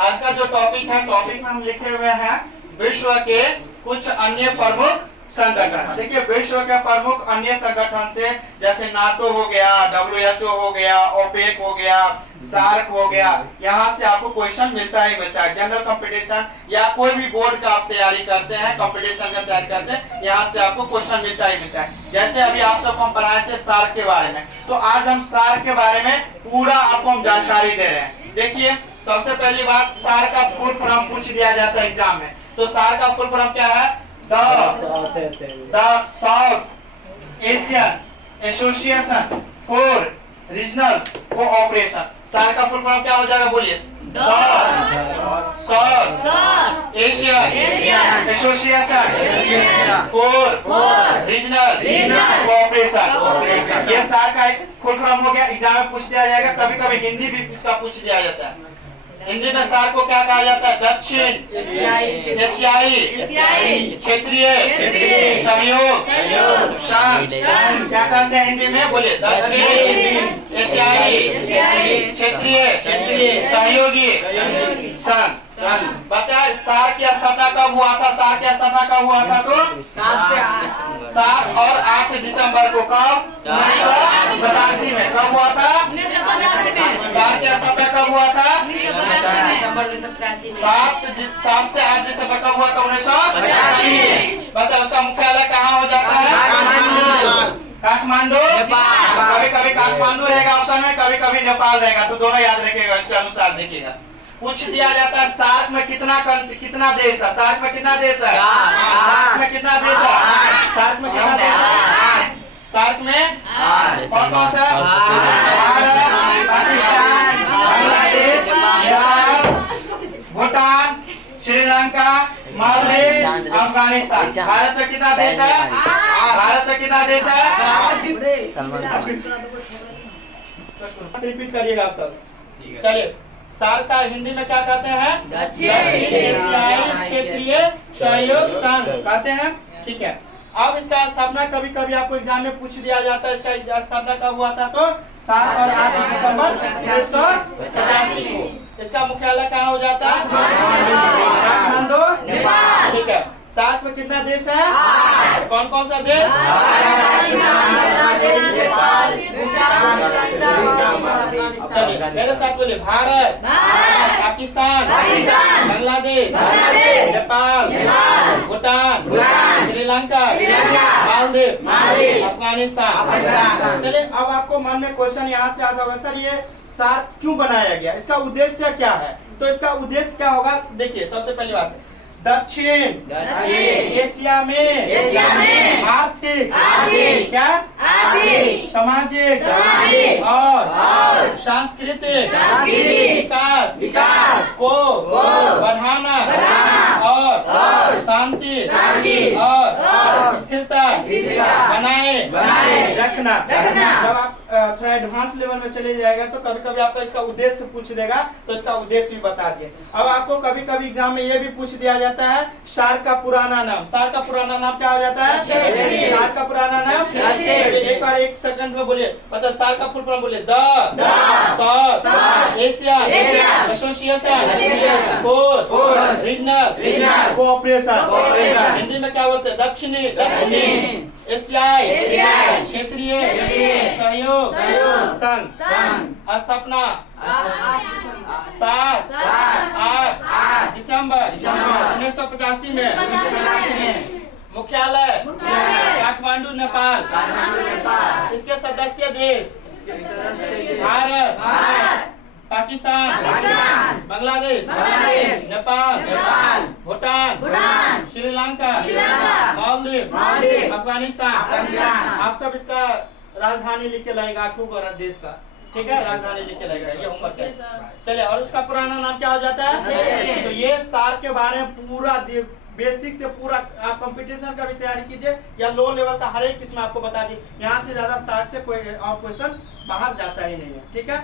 आज का जो टॉपिक है, टॉपिक में हम लिखे हुए हैं विश्व के कुछ अन्य प्रमुख संगठन। देखिए विश्व के प्रमुख अन्य संगठन से जैसे नाटो हो गया, WHO हो गया, ओपेक हो गया, सार्क हो गया, यहाँ से आपको क्वेश्चन मिलता ही मिलता है। जनरल कंपटीशन या कोई भी बोर्ड का आप तैयारी करते हैं, कंपटीशन का तैयारी करते हैं, यहाँ से आपको क्वेश्चन मिलता ही मिलता है। जैसे अभी आप सबको हम पढ़ाए थे सार्क के बारे में, तो आज हम सार्क के बारे में पूरा आपको हम जानकारी दे रहे हैं। देखिए सबसे पहली बात, सार्क का फुल फॉर्म पूछ दिया जाता है एग्जाम में, तो सार्क का फुल फॉर्म क्या है? The South Asian Association for Regional Cooperation. SAARC का फुल फॉर्म क्या हो जाएगा? बोलिए। South Asian Association for Regional Cooperation. ये सार्क का एक फुल फॉर्म हो गया, एग्जाम में पूछ दिया जाएगा। कभी कभी हिंदी भी इसका पूछ दिया जाता है। हिंदी में सार्क को क्या कहा जाता है? दक्षिण एशियाई क्षेत्रीय सहयोग संघ। क्या कहते हैं हिंदी में? बोले। दक्षिण एशियाई क्षेत्रीय सहयोगी संघ। बताए सार्क की स्थापना कब हुआ था? सार्क की स्थापना कब हुआ था? तो 7 और 8 दिसंबर को। कब? 1985 में। कब हुआ था? 1985 में। सार्क की स्थापना कब हुआ था? 1987 में। 7 से 8 दिसंबर कब हुआ था? 1985। बताए उसका मुख्यालय कहाँ हो जाता है? काठमांडू। कभी कभी काठमांडू रहेगा ऑप्शन में, कभी कभी नेपाल रहेगा, तो दोनों याद रखिएगा। इसके अनुसार देखिएगा, पूछ दिया जाता है सार्क में कितना देश है? सार्क में कितना देश है? सार्क में कितना देश है? सार्क में कितना देश है? सार्क में कौन कौन सा? भारत, पाकिस्तान, बांग्लादेश, नेपाल, भूटान, श्रीलंका, मालदीव, अफगानिस्तान। भारत में कितना देश है? भारत में कितना देश है? रिपीट करिएगा आप सब। चलिए, सार्क का हिंदी में क्या कहते हैं? दक्षिण एशियाई क्षेत्रीय सहयोग संघ कहते हैं। ठीक है, अब इसका स्थापना कभी कभी आपको एग्जाम में पूछ दिया जाता है। इसका स्थापना कब हुआ था? तो 7 और 8 दिसंबर 1985 को। इसका मुख्यालय कहाँ हो जाता है? काठमांडू, नेपाल। ठीक है, सार्क में कितना देश है? कौन कौन सा देश? चलिए मेरे साथ बोलिए। भारत, पाकिस्तान, बांग्लादेश, नेपाल, भूटान, श्रीलंका, मालदीव, अफगानिस्तान। चलिए अब आपको मन में क्वेश्चन यहाँ से आता होगा, सर ये सार्क क्यों बनाया गया, इसका उद्देश्य क्या है? तो इसका उद्देश्य क्या होगा? देखिए सबसे पहली बात, दक्षिण एशिया में आर्थिक क्या सामाजिक और सांस्कृतिक विकास को बढ़ाना और शांति और स्थिरता बनाए रखना। जब आप थोड़ा एडवांस लेवल में चले जाएगा तो कभी कभी आपको इसका उद्देश्य पूछ देगा, तो इसका उद्देश्य भी बता दिए। अब आपको कभी कभी एग्जाम में ये भी पूछ दिया जाता है सार्क का पुराना नाम। सार्क का पुराना नाम क्या हो जाता है? सार्क का पुराना नाम एक बार 1 सेकंड में बोलिए। मतलब सार्क का फुल फॉर्म बोलिए। South Asian Association for Regional cooperation. Hindi में क्या बोलते हैं? दक्षिणी एशियाई क्षेत्रीय सहयोग संघ। स्थापना 7 8 दिसंबर 1985 में। मुख्यालय काठमांडू, नेपाल। इसके सदस्य देश भारत, पाकिस्तान, बांग्लादेश, नेपाल, भूटान, श्रीलंका, मालदीव, अफगानिस्तान। आप सब इसका राजधानी लिख के लाएगा, देश का। ठीक है, राजधानी लिख के लगेगा, ये होमवर्क है। चलिए, और उसका पुराना नाम क्या हो जाता है? तो ये सार्क के बारे में पूरा बेसिक से पूरा आप कंपटीशन का भी तैयारी कीजिए या लो लेवल का हर एक इसमें आपको बता दी। यहाँ से ज्यादा सार्क से कोई और क्वेश्चन बाहर जाता ही नहीं है। ठीक है।